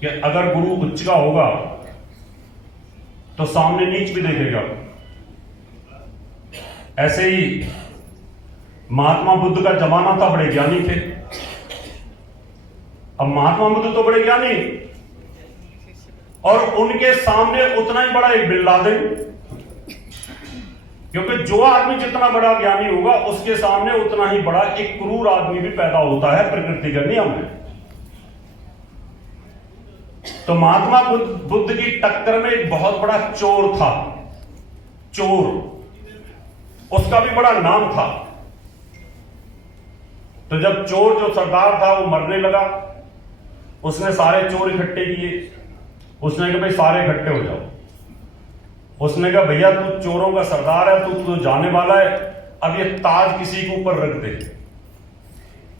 कि अगर गुरु उच्च का होगा तो सामने नीच भी देखेगा। ऐसे ही महात्मा बुद्ध का जमाना था, बड़े ज्ञानी थे। अब महात्मा बुद्ध तो बड़े ज्ञानी, और उनके सामने उतना ही बड़ा एक बिन लादेन, क्योंकि जो आदमी जितना बड़ा ज्ञानी होगा उसके सामने उतना ही बड़ा एक क्रूर आदमी भी पैदा होता है, प्रकृति का नियम है। तो महात्मा बुद्ध की टक्कर में एक बहुत बड़ा चोर था, चोर, उसका भी बड़ा नाम था। तो जब चोर जो सरदार था वो मरने लगा, उसने सारे चोर इकट्ठे किए। उसने कहा भाई सारे इकट्ठे हो जाओ। उसने कहा भैया तू चोरों का सरदार है, तू तो जाने वाला है, अब ये ताज किसी के ऊपर रख दे।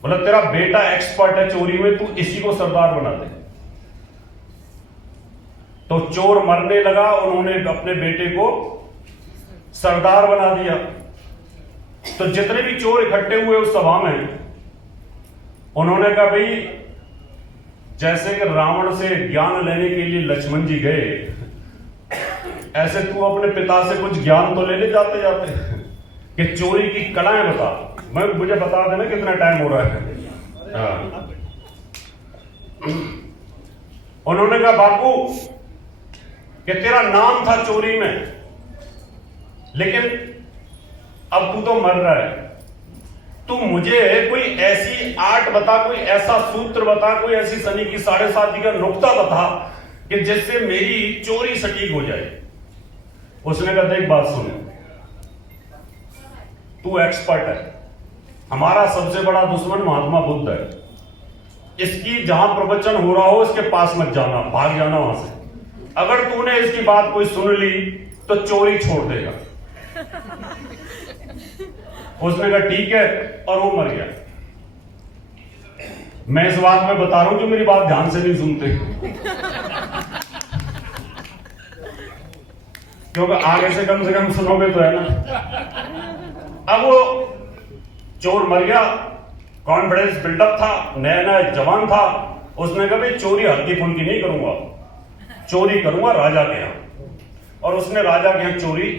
बोला तेरा बेटा एक्सपर्ट है चोरी में, तू इसी को सरदार बना दे। तो चोर मरने लगा, उन्होंने अपने बेटे को सरदार बना दिया। तो जितने भी चोर इकट्ठे हुए उस सभा में, उन्होंने कहा भाई जैसे कि रावण से ज्ञान लेने के लिए लक्ष्मण जी गए, ऐसे तू अपने पिता से कुछ ज्ञान तो ले ले जाते जाते कि चोरी की कलाएं बता। मुझे बता देना कितना टाइम हो रहा है। उन्होंने कहा बापू कि तेरा नाम था चोरी में, लेकिन अब तू तो मर रहा है, तू मुझे कोई ऐसी आर्ट बता, कोई ऐसा सूत्र बता, कोई ऐसी शनि की 7.5 का नुक्ता बता कि जिससे मेरी चोरी सटीक हो जाए। उसने कहा देख बात सुन, तू एक्सपर्ट है, हमारा सबसे बड़ा दुश्मन महात्मा बुद्ध है, इसकी जहां प्रवचन हो रहा हो इसके पास मत जाना, भाग जाना वहां से। अगर तूने इसकी बात कोई सुन ली तो चोरी छोड़ देगा। उसने कहा ठीक है, और वो मर गया। मैं इस बात में बता रहा हूं जो मेरी बात ध्यान से नहीं सुनते, क्योंकि आगे से कम सुनोगे तो है ना। अब वो चोर मर गया, कॉन्फिडेंस बिल्डअप था, नया नया जवान था। उसने कहा भाई चोरी हल्की फुल्की नहीं करूंगा, चोरी करूंगा राजा के यहां। और उसने राजा के यहां चोरी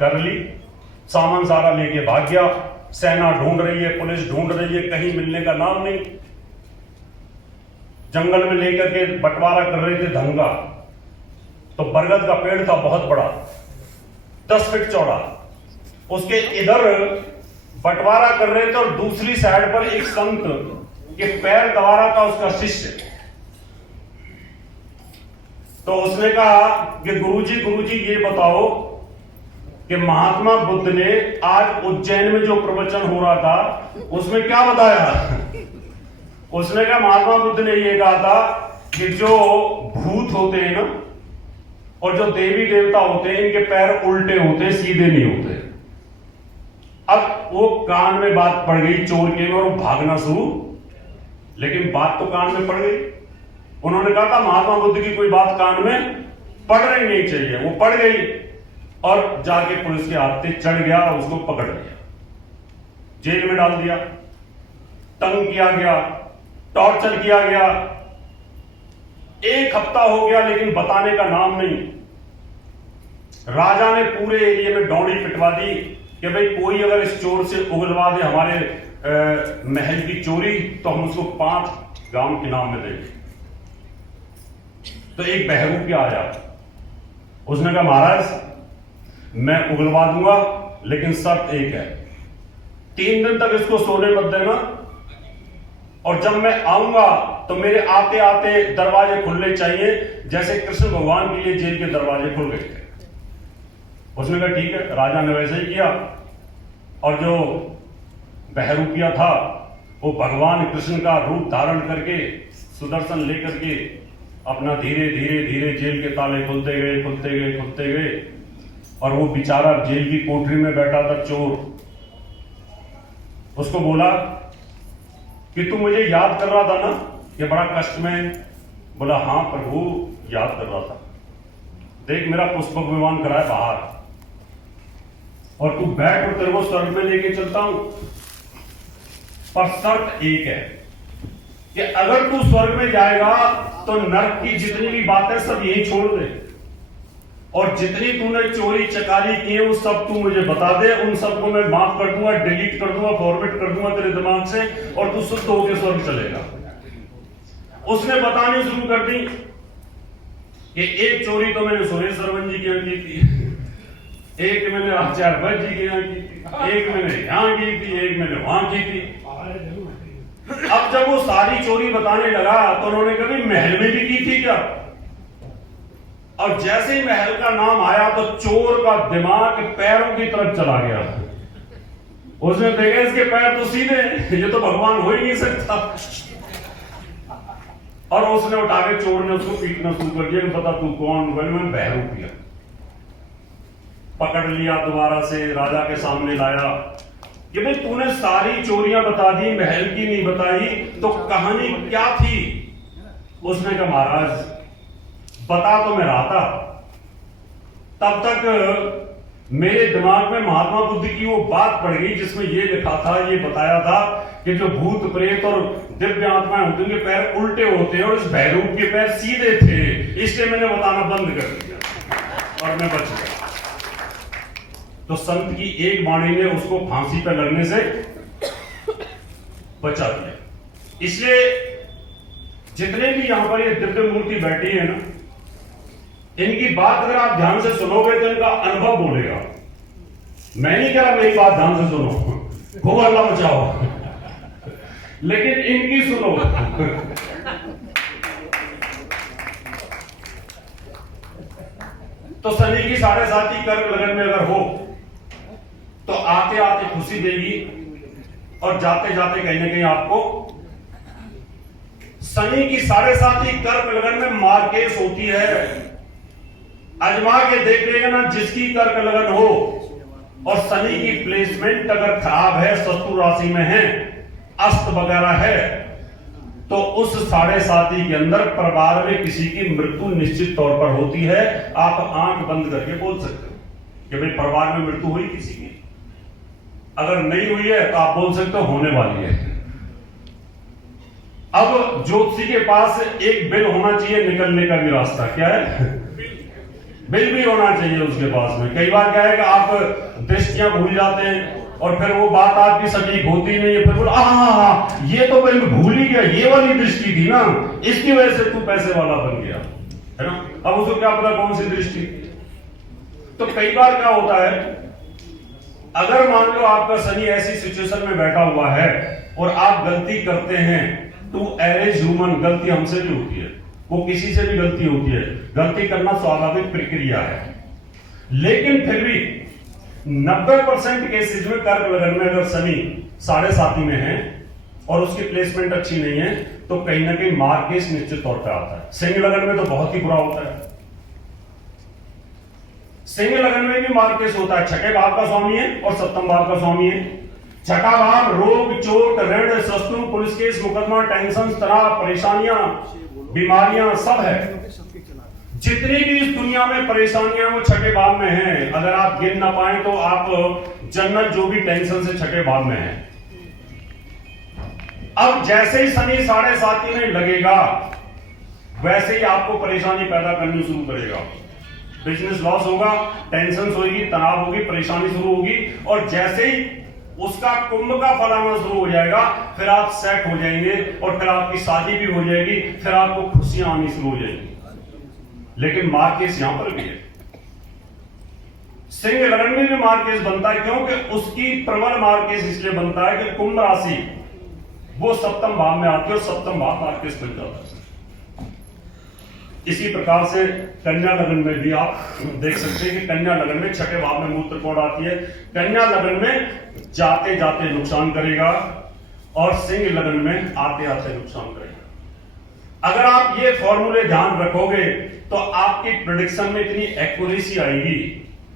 कर ली, सामान सारा लेके भाग गया। सेना ढूंढ रही है, पुलिस ढूंढ रही है, कहीं मिलने का नाम नहीं। जंगल में लेकर के बंटवारा कर रहे थे धंगा। तो बरगद का पेड़ था बहुत बड़ा, 10 फीट चौड़ा। उसके इधर बंटवारा कर रहे थे और दूसरी साइड पर एक संत के पैर दबा रहा था उसका शिष्य। तो उसने कहा कि गुरुजी ये बताओ कि महात्मा बुद्ध ने आज उज्जैन में जो प्रवचन हो रहा था उसमें क्या बताया। उसने कहा महात्मा बुद्ध ने यह कहा था कि जो भूत होते हैं ना और जो देवी देवता होते हैं, इनके पैर उल्टे होते हैं, सीधे नहीं होते। अब वो कान में बात पड़ गई चोर के, और वो भागना शुरू, लेकिन बात तो कान में पड़ गई। उन्होंने कहा था महात्मा बुद्ध की कोई बात कान में पड़नी नहीं चाहिए, वो पड़ गई और जाके पुलिस के हाथ पे चढ़ गया, उसको पकड़ लिया, जेल में डाल दिया, तंग किया गया, टॉर्चर किया गया। 1 हफ्ता हो गया लेकिन बताने का नाम नहीं। राजा ने पूरे एरिया में दौड़ी पिटवा दी कि भाई कोई अगर इस चोर से उगलवा दे हमारे महल की चोरी तो हम उसको 5 गांव के नाम में देंगे। तो एक बहरूपिया आया, उसने कहा महाराज मैं उगलवा दूंगा, लेकिन शर्त एक है, 3 दिन तक इसको सोने मत देना, और जब मैं आऊंगा तो मेरे आते आते दरवाजे खुलने चाहिए जैसे कृष्ण भगवान के लिए जेल के दरवाजे खुल गए थे। उसने कहा ठीक है। राजा ने वैसे ही किया, और जो बहरूपिया था वो भगवान कृष्ण का रूप धारण करके सुदर्शन लेकर के अपना धीरे धीरे धीरे जेल के ताले खुलते गए। और वो बेचारा जेल की कोठरी में बैठा था चोर, उसको बोला कि तू मुझे याद कर रहा था ना, ये बड़ा कष्ट में। बोला हाँ प्रभु याद कर रहा था, देख मेरा पुष्पक विमान करा है बाहर, और तू बैठ और तेरे को स्वर्ग में लेके चलता हूं, पर शर्त एक है कि अगर तू स्वर्ग में जाएगा तो नरक की जितनी भी बातें सब यही छोड़ दे, और जितनी तूने चोरी चकारी की है वो सब तू मुझे बता दे, उन सबको मैं माफ कर दूंगा, डिलीट कर दूंगा, फॉर्मेट कर दूंगा तेरे दिमाग से, और तू शुद्ध होकर स्वर्ग चलेगा। उसने बतानी शुरू कर दी कि एक चोरी तो मैंने सुरेश सरवन जी के यहाँ की थी, एक मैंने आचार्य भट्ट जी के यहाँ की थी, एक मैंने यहाँ की थी, एक मैंने वहां की थी। अब जब वो सारी चोरी बताने लगा तो उन्होंने कभी महल में भी की थी क्या? और जैसे ही महल का नाम आया तो चोर का दिमाग पैरों की तरफ चला गया। उसने देखा इसके पैर तो सीधे, ये तो भगवान हो ही नहीं सकता। और उसने उठा के, चोर ने उसको पीटना शुरू कर दिया कि बता तू कौन? बोले मैं बहरूपिया। पकड़ लिया, दोबारा से राजा के सामने लाया कि भाई तूने सारी चोरियां बता दी, महल की नहीं बताई, तो कहानी क्या थी? उसने कहा महाराज बता तो मैं रहा था, तब तक मेरे दिमाग में महात्मा बुद्ध की वो बात पड़ गई जिसमें ये लिखा था, ये बताया था कि जो भूत प्रेत और दिव्य आत्माएं होती हैं उनके पैर उल्टे होते हैं और इस बहरूप के पैर सीधे थे, इसलिए मैंने बताना बंद कर दिया और मैं बच गया। तो संत की एक वाणी ने उसको फांसी पर लगने से बचा दिया। इसलिए जितने भी यहां पर ये दिव्य मूर्ति बैठी है ना, इनकी बात अगर आप ध्यान से सुनोगे तो इनका अनुभव बोलेगा। मैं नहीं कह रहा मेरी बात ध्यान से सुनो, खूब अल्लाह बचाओ, लेकिन इनकी सुनो। तो शनि की 7.5 कर्क लगन में अगर हो तो आते आते खुशी देगी और जाते जाते कहीं ना कहीं आपको शनि की 7.5 कर्क लगन में मार्केस होती है। अजमा के देख लेगा ना, जिसकी कर्क लगन हो और शनि की प्लेसमेंट अगर खराब है, शत्रु राशि में है, अस्त वगैरह है, तो उस 7.5 के अंदर परिवार में किसी की मृत्यु निश्चित तौर पर होती है। आप आंख बंद करके बोल सकते हो कि भाई परिवार में मृत्यु हुई किसी की। अगर नहीं हुई है तो आप बोल सकते हो होने वाली है। अब ज्योतिषी के पास एक बिल होना चाहिए निकलने का भी रास्ता। क्या है? बिल भी होना चाहिए उसके पास में। कई बार क्या है कि आप दृष्टियां भूल जाते हैं और फिर वो बात आपकी सटीक होती नहीं है, फिर बोलो हाँ ये तो मैं भूल ही गया, ये वाली दृष्टि थी ना, इसकी वजह से तू पैसे वाला बन गया, है ना। अब उसको क्या पता कौन सी दृष्टि। तो कई बार क्या होता है, अगर मान लो आपका शनि ऐसी सिचुएशन में बैठा हुआ है और आप गलती करते हैं, टू एज ह्यूमन, गलती हमसे भी होती है, वो किसी से भी गलती होती है, गलती करना स्वाभाविक प्रक्रिया है। लेकिन फिर भी 90% केसेज में कर्क लगन में अगर शनि 7.5 में है और उसकी प्लेसमेंट अच्छी नहीं है तो कहीं ना कहीं मार्केस निश्चित तौर पर आता है। सिंह लगन में तो बहुत ही बुरा होता है। सिंह लगन में भी मार्केस होता है। छठे भाव का स्वामी है और सप्तम भाव का स्वामी है। छठा भाव रोग, चोट, ऋण, शत्रु, पुलिस केस, मुकदमा, टेंशन, तनाव, परेशानियां, बीमारियां सब है। जितनी भी इस दुनिया में परेशानियां वो छठे भाव में हैं। अगर आप गिन ना पाए तो आप जन्नत जो भी टेंशन से छठे भाव में है। अब जैसे ही शनि 7.5 में लगेगा वैसे ही आपको परेशानी पैदा करनी शुरू करेगा। बिजनेस लॉस होगा, टेंशन होगी, तनाव होगी, परेशानी शुरू होगी, और जैसे ही उसका कुंभ का फल आना शुरू हो जाएगा फिर आप सेट हो जाएंगे और फिर आपकी शादी भी हो जाएगी, फिर आपको खुशियां आनी शुरू हो जाएंगी। लेकिन मार्केस यहां पर भी है। सिंह लगन में भी मार्केस बनता है, क्योंकि उसकी प्रबल मार्केस इसलिए बनता है कि कुंभ राशि वो सप्तम भाव में आती है और सप्तम भाव मार्केस बन जाता है। इसी प्रकार से कन्या लगन में भी आप देख सकते हैं कि कन्या लगन में छठे भाव में मूल त्रिकोण आती है। कन्या लगन में जाते जाते नुकसान करेगा और सिंह लगन में आते आते नुकसान करेगा। अगर आप ये फॉर्मूले ध्यान रखोगे तो आपकी प्रेडिक्शन में इतनी एक्यूरेसी आएगी,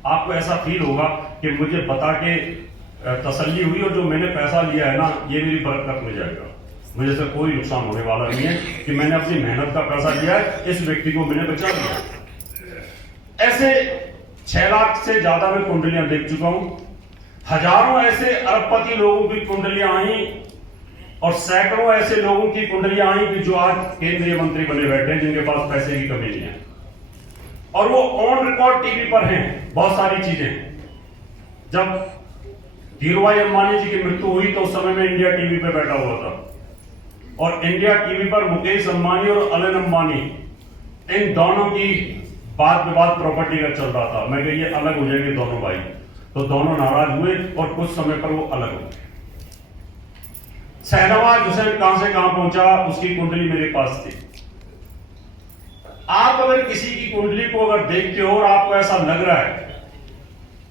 आपको ऐसा फील होगा कि मुझे बता के तसल्ली हुई और जो मैंने पैसा लिया है ना ये मेरी बरकत में जाएगा, मुझे से कोई नुकसान होने वाला नहीं है कि मैंने अपनी मेहनत का पैसा लिया है, इस व्यक्ति को मैंने बचा लिया। ऐसे 6 लाख से ज्यादा मैं कुंडलियां देख चुका हूं। हजारों ऐसे अरबपति लोगों की कुंडलियां आई और सैकड़ों ऐसे लोगों की कुंडलियां आई कि जो आज केंद्रीय मंत्री बने बैठे हैं, जिनके पास पैसे की कमी नहीं है, और वो ऑन रिकॉर्ड टीवी पर हैं। बहुत सारी चीजें, जब धीरूभाई अंबानी जी की मृत्यु हुई तो उस समय में इंडिया टीवी पे बैठा हुआ था, और इंडिया टीवी पर मुकेश अंबानी और अनिल अंबानी, इन दोनों की बात विवाद प्रॉपर्टी का चल रहा था। मैं ये अलग हो जाएंगे दोनों भाई, तो दोनों नाराज हुए और कुछ समय पर वो अलग हो गए। शहनवाज हुसैन कहां से कहां पहुंचा, उसकी कुंडली मेरे पास थी। आप अगर किसी की कुंडली को अगर देखते हो और आपको ऐसा लग रहा है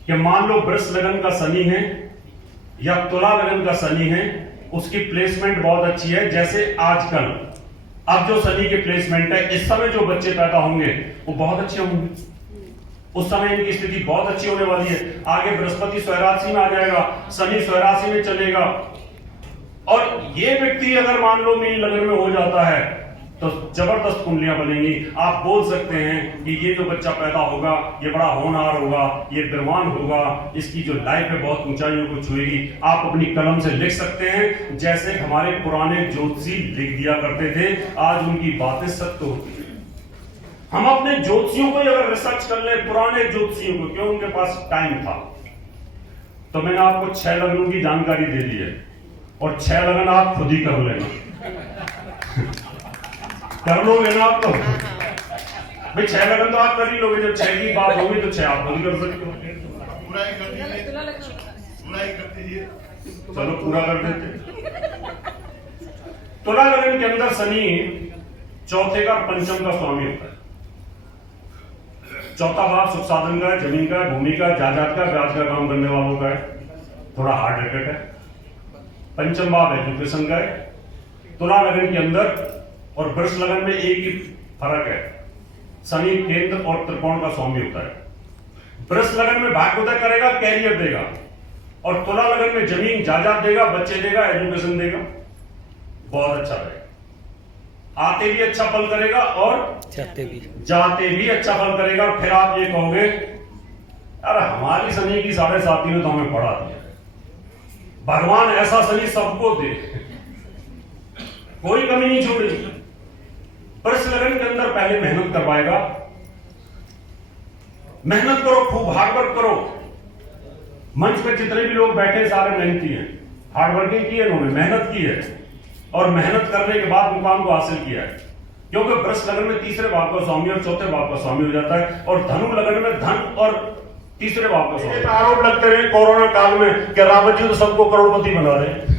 कि मान लो वृष लगन का शनि है या तुला लगन का शनि है, उसकी प्लेसमेंट बहुत अच्छी है। जैसे आजकल अब जो शनि की प्लेसमेंट है, इस समय जो बच्चे पैदा होंगे वो बहुत अच्छे होंगे, उस समय इनकी स्थिति बहुत अच्छी होने वाली है। आगे बृहस्पति स्वराशि में आ जाएगा, शनि स्वराशि में चलेगा, और ये व्यक्ति अगर मान लो मीन लगन में हो जाता है तो जबरदस्त कुंडलियां बनेंगी। आप बोल सकते हैं कि ये जो बच्चा पैदा होगा ये बड़ा होनहार होगा, ये विद्वान होगा, इसकी जो लाइफ है बहुत ऊंचाइयों को छुएगी। आप अपनी कलम से लिख सकते हैं, जैसे हमारे पुराने ज्योतिषी लिख दिया करते थे। आज उनकी बातें सत्य होती है। हम अपने ज्योतिषियों को अगर रिसर्च कर ले, पुराने ज्योतिषियों को, क्यों उनके पास टाइम था, तो मैंने आपको 6 लगनों की जानकारी दे दी है, और 6 लगन आप खुद ही कर लेना। कर लोगे ना आप तो भाई, 6 लगन तो आप कर ही लोगे। जब 6 की बात होगी तो 6 आप खुद कर सकते हो। चलो पूरा कर देते। तुला लगन के अंदर शनि चौथे का पंचम का स्वामी होता है। चौथा भाव सुख साधन का है, जमीन का है, भूमि का, जायदाद का, ब्याज का काम करने वालों का है, थोड़ा हार्ड रेटेड है। पंचम भाव एजुकेशन का है। तुला लगन के अंदर और वृष लगन में एक ही फर्क है, शनि केंद्र और त्रिकोण का स्वामी होता है। वृष लगन में भाग्योदय करेगा, कैरियर देगा, और तुला लगन में जमीन जायदाद देगा, बच्चे देगा, एजुकेशन देगा, बहुत अच्छा रहेगा। आते भी अच्छा फल करेगा और जाते भी अच्छा फल करेगा। फिर आप ये कहोगे अरे हमारी शनि की 7.5 ने तो हमें पढ़ा दिया। भगवान ऐसा शनि सबको दे, कोई कमी नहीं छोड़ेगी। वृष लगन के अंदर पहले मेहनत करवाएगा। मेहनत करो, खूब हार्डवर्क करो। मंच पे जितने भी लोग बैठे सारे मेहनती हैं, हार्डवर्किंग की है, उन्होंने मेहनत की है, और मेहनत करने के बाद मुकाम को हासिल किया है। क्योंकि वृष लगन में तीसरे भाव का स्वामी और चौथे भाव का स्वामी हो जाता है, और धनु लगन में धन और तीसरे भाव का स्वामी। आरोप लगते रहे कोरोना काल में कि रावत जी तो सबको करोड़पति बना रहे।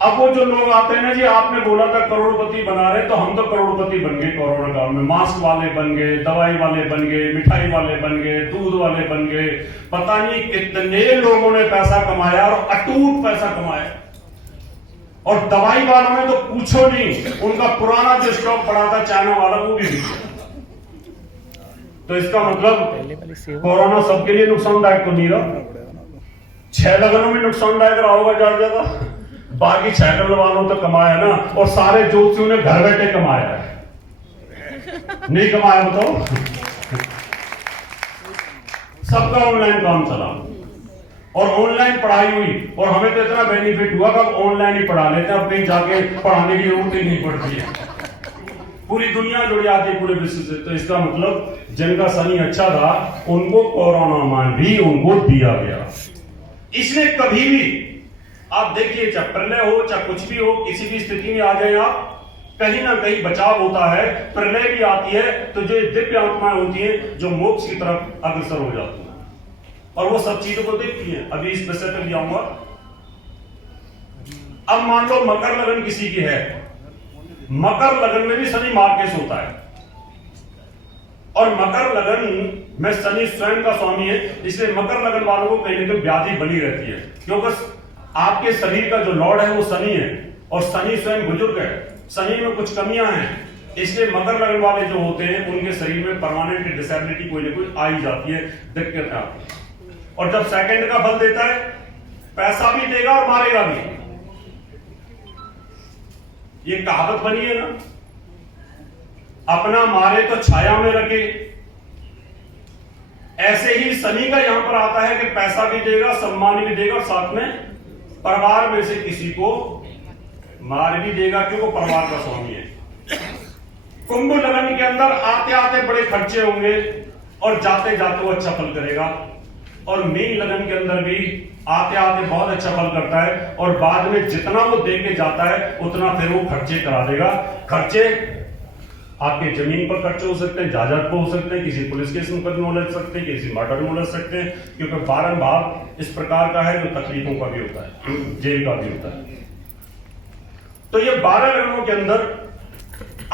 अब वो जो लोग आते हैं ना जी, आपने बोला था करोड़पति बना रहे, तो हम तो करोड़पति बन गए कोरोना काल में। मास्क वाले बन गए, दवाई वाले बन गए, मिठाई वाले बन गए, दूध वाले बन गए, पता नहीं कितने लोगों ने पैसा कमाया और अटूट पैसा कमाया। और दवाई वालों ने तो पूछो नहीं, उनका पुराना जो स्टॉक पड़ा था चाइना वाला वो भी बिक गया। तो इसका मतलब कोरोना सबके लिए नुकसानदायक तो नहीं रहा। 6 लगनों में नुकसानदायक रहा होगा ज्यादा, बाकी 6 लगन वालों तो कमाया ना, और सारे ज्योतिषियों ने घर बैठे कमाया है। नहीं कमाया बताओ? सबका ऑनलाइन काम चला और ऑनलाइन पढ़ाई हुई, और हमें तो इतना बेनिफिट हुआ कि अब ऑनलाइन ही पढ़ा लेते हैं, अब कहीं जाके पढ़ाने की जरूरत ही नहीं पड़ती है। पूरी दुनिया जुड़ जाती है पूरे विश्व से। तो इसका मतलब जिनका शनि अच्छा था उनको कोरोना में भी उनको दिया गया। इसलिए कभी भी आप देखिए, चाहे प्रलय हो चाहे कुछ भी हो, किसी भी स्थिति में आ जाए आप, कहीं ना कहीं बचाव होता है। प्रलय भी आती है तो जो दिव्य आत्माएं होती हैं जो मोक्ष की तरफ अग्रसर हो जाती है, और वो सब चीजों को देखती हैं। अभी इस विषय पर भी आऊंगा। अब मान लो मकर लगन किसी की है, मकर लगन में भी शनि मार्केश होता है, और मकर लगन में शनि स्वयं का स्वामी है। इसलिए मकर लगन वालों को कहीं ना कहीं व्याधि बनी रहती है, क्योंकि आपके शरीर का जो लॉर्ड है वो शनि है, और शनि स्वयं बुजुर्ग है, शनि में कुछ कमियां हैं। इसलिए मकर लगन वाले जो होते हैं उनके शरीर में परमानेंट डिसेबिलिटी कोई ना कोई आ ही जाती है, दिक्कत आती है। और जब सेकंड का फल देता है, पैसा भी देगा और मारेगा भी। ये कहावत बनी है ना, अपना मारे तो छाया में रखे। ऐसे ही शनि का यहां पर आता है कि पैसा भी देगा, सम्मान भी देगा, और साथ में परिवार में से किसी को मार भी देगा क्योंकि वो परिवार का स्वामी है। कुंभ लगन के अंदर आते आते बड़े खर्चे होंगे और जाते जाते वो अच्छा फल करेगा। और मीन लगन के अंदर भी आते आते बहुत अच्छा फल करता है और बाद में जितना वो दे के जाता है उतना फिर वो खर्चे करा देगा। खर्चे आपके जमीन पर खर्चे हो सकते हैं, जायदाद पर हो सकते हैं, किसी पुलिस केस में मुकदमे लग सकते हैं, किसी मर्डर में लग सकते हैं, क्योंकि 12 भाव इस प्रकार का है जो तकलीफों का भी होता है, जेल का भी होता है। तो ये 12 लगनों के अंदर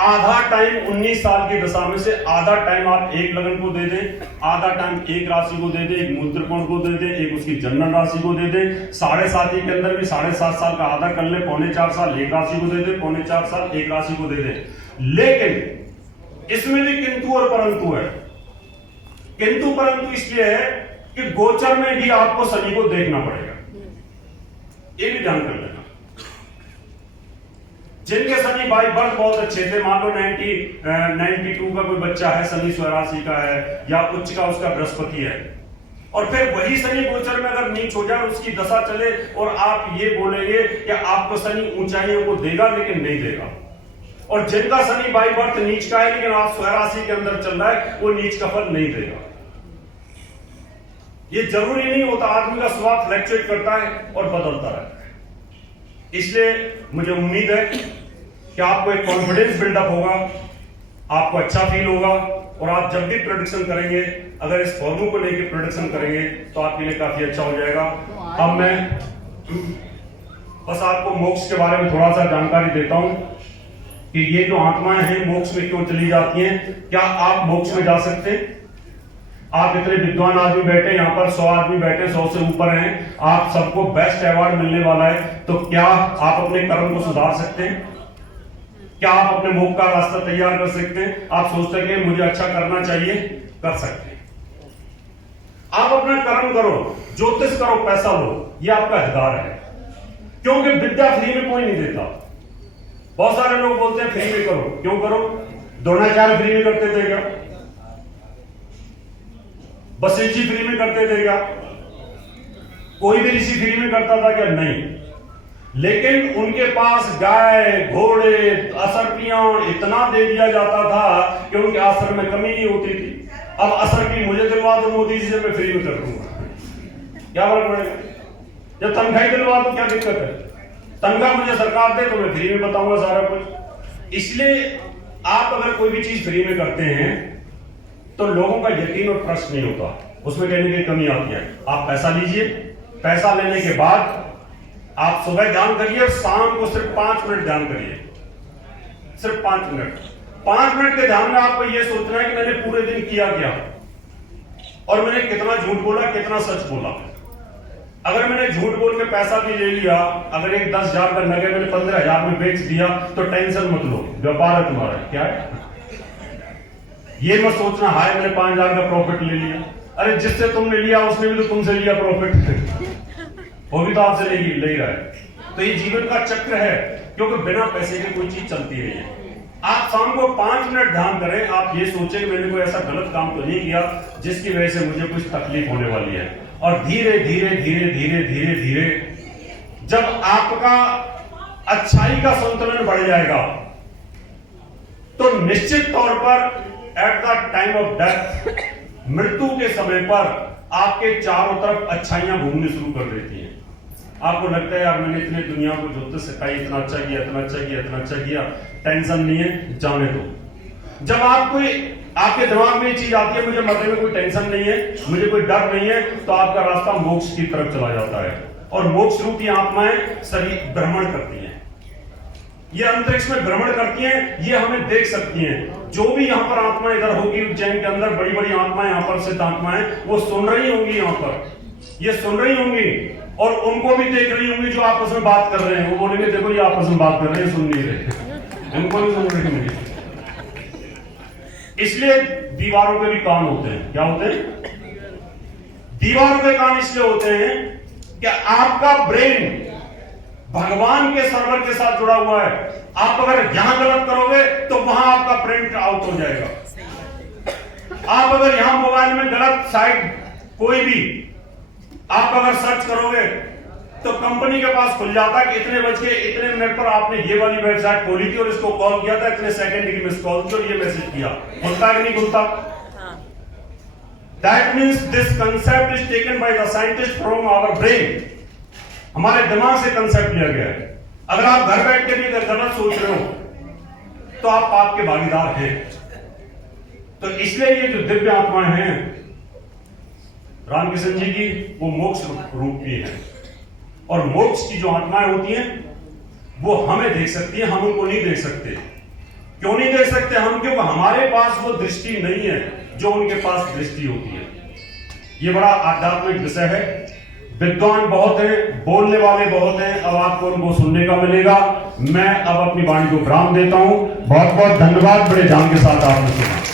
आधा टाइम 19 साल की दशा में से आधा टाइम आप एक लगन को दे दें, आधा टाइम एक राशि को दे दें, एक मूल त्रिकोण को दे दें, एक उसकी जनरल राशि को दे दें। 7.5 के अंदर भी 7.5 साल का आधा कर ले, 3.25 साल एक राशि को दे दें, 3.25 साल एक राशि को दे दें। लेकिन इसमें भी किंतु और परंतु है। किंतु परंतु इसलिए है कि गोचर में भी आपको शनि को देखना पड़ेगा, ये भी ध्यान कर लेना। जिनके शनि बाई बर्थ बहुत अच्छे थे, मान लो 92 का कोई बच्चा है, शनि स्वराशि का है या उच्च का उसका बृहस्पति है, और फिर वही शनि गोचर में अगर नीच हो जाए, उसकी दशा चले और आप ये बोलेंगे कि आपको शनि ऊंचाइयों को देगा लेकिन नहीं देगा। और जिनका शनि बाई बर्थ नीच का है लेकिन आप स्वराशि के अंदर चल रहा है, वो नीच का फल नहीं देगा। ये जरूरी नहीं होता, आदमी का स्वभाव फ्लक्चुएट करता है और बदलता रहता है। इसलिए मुझे उम्मीद है कि आपको एक कॉन्फिडेंस बिल्डअप होगा, आपको अच्छा फील होगा और आप जब भी प्रोडिक्शन करेंगे, अगर इस फॉर्मूले को लेकर प्रोडिक्शन करेंगे तो आपके लिए काफी अच्छा हो जाएगा। अब मैं बस आपको मोक्ष के बारे में थोड़ा सा जानकारी देता हूं कि ये जो आत्माएं हैं मोक्ष में क्यों चली जाती हैं। क्या आप मोक्ष में जा सकते हैं? आप इतने विद्वान आदमी बैठे यहाँ पर, 100 आदमी बैठे, 100 से ऊपर हैं, आप सबको बेस्ट अवार्ड मिलने वाला है, तो क्या आप अपने कर्म को सुधार सकते हैं? क्या आप अपने मोक्ष का रास्ता तैयार कर सकते हैं? आप सोचते हैं मुझे अच्छा करना चाहिए, कर सकते हैं। आप अपना कर्म करो, ज्योतिष करो, पैसा लो, ये आपका अधिकार है, क्योंकि विद्या फ्री में कोई नहीं देता। बहुत सारे लोग बोलते हैं फ्री में करो, क्यों करो? द्रोणाचार्य फ्री में करते थे क्या? वशिष्ठ जी फ्री में करते थे क्या? कोई भी ऋषि फ्री में करता था क्या? नहीं। लेकिन उनके पास गाय, घोड़े, असरपियां इतना दे दिया जाता था कि उनके आश्रम में कमी नहीं होती थी। अब असरपी मुझे दिलवा दो मोदी जी से, मैं फ्री में कर दूंगा, क्या फर्क पड़ेगा? जब तनख्वाही दिलवा दो क्या दिक्कत है? तनख्वाह मुझे सरकार दे तो मैं फ्री में बताऊंगा सारा कुछ। इसलिए आप अगर कोई भी चीज फ्री में करते हैं तो लोगों का यकीन और ट्रस्ट नहीं होता, उसमें कहने की कमी आती है। आप पैसा लीजिए, पैसा लेने के बाद आप सुबह ध्यान करिए और शाम को सिर्फ 5 मिनट ध्यान करिए, सिर्फ 5 मिनट। 5 मिनट के ध्यान में आपको यह सोचना है कि मैंने पूरे दिन किया क्या और मैंने कितना झूठ बोला, कितना सच बोला। अगर मैंने झूठ बोल के पैसा भी ले लिया, अगर एक 10,000 का नगद मैंने 15,000 में बेच दिया तो टेंशन मत लो, व्यापार है तुम्हारा। क्या है ये मत सोचना हाय मैंने 5,000 का प्रॉफिट ले लिया। अरे जिससे तुमने लिया उसने भी तो तुमसे लिया प्रॉफिट, वो भी तो आपसे ले रहा है। तो ये जीवन का चक्र है, क्योंकि बिना पैसे के कोई चीज चलती नहीं है। आप शाम को 5 मिनट ध्यान करें, आप ये सोचें कि मैंने कोई ऐसा गलत काम तो नहीं किया जिसकी वजह से मुझे कुछ तकलीफ होने वाली है। और धीरे धीरे धीरे धीरे धीरे धीरे जब आपका अच्छाई का संतुलन बढ़ जाएगा तो निश्चित तौर पर at the time of death, मृत्यु के समय पर आपके चारों तरफ अच्छाइयां घूमने शुरू कर देती हैं। आपको लगता है यार मैंने इतने दुनिया को ज्योतिष सिखाई, इतना अच्छा किया, इतना अच्छा किया, इतना अच्छा किया, टेंशन नहीं है, जाने दो। जब आपके दिमाग में ये चीज आती है मुझे मरने में कोई टेंशन नहीं है, मुझे कोई डर नहीं है, तो आपका रास्ता मोक्ष की तरफ चला जाता है। और मोक्ष रूपी आत्माएं शरीर भ्रमण करती हैं, ये अंतरिक्ष में भ्रमण करती हैं, ये हमें देख सकती हैं। जो भी यहाँ पर आत्मा इधर होगी उज्जैन के अंदर, बड़ी बड़ी आत्माएं यहाँ पर सिद्ध आत्माएं, वो सुन रही होंगी, यहाँ पर ये सुन रही होंगी और उनको भी देख रही होंगी जो आपस में बात कर रहे हैं। वो बोलेंगे देखो ये आपस में बात कर रहे हैं, सुन नहीं रहे, उनको भी सुन रही होंगी। इसलिए दीवारों पे भी कान होते हैं। क्या होते हैं? दीवारों पे कान इसलिए होते हैं कि आपका ब्रेन भगवान के सर्वर के साथ जुड़ा हुआ है। आप अगर यहां गलत करोगे तो वहां आपका प्रिंट आउट हो जाएगा। आप अगर यहां मोबाइल में गलत साइट कोई भी आप अगर सर्च करोगे तो कंपनी के पास खुल जाता कि इतने बज के इतने मिनट पर आपने ये वाली वेबसाइट खोली थी और इसको कॉल किया था, इतने सेकंड की मिस कॉल थी और ये मैसेज किया। खुलता कि नहीं खुलता? That means this concept is taken by the scientist from our brain. हमारे दिमाग से कंसेप्ट लिया गया है। अगर आप घर बैठ के भी अगर गलत सोच रहे हो तो आप पाप के भागीदार हैं। तो इसलिए ये जो दिव्य आत्माएं हैं रामकिशन जी की, वो मोक्ष रूप की है। और मोक्ष की जो आत्माएं होती हैं वो हमें देख सकती है, हम उनको नहीं देख सकते। क्यों नहीं देख सकते हम? क्योंकि हमारे पास वो दृष्टि नहीं है जो उनके पास दृष्टि होती है। ये बड़ा आध्यात्मिक विषय है। विद्वान बहुत हैं, बोलने वाले बहुत हैं, अब आपको उनको सुनने का मिलेगा। मैं अब अपनी वाणी को विराम देता हूं। बहुत बहुत धन्यवाद, बड़े ध्यान के साथ आपने सुना।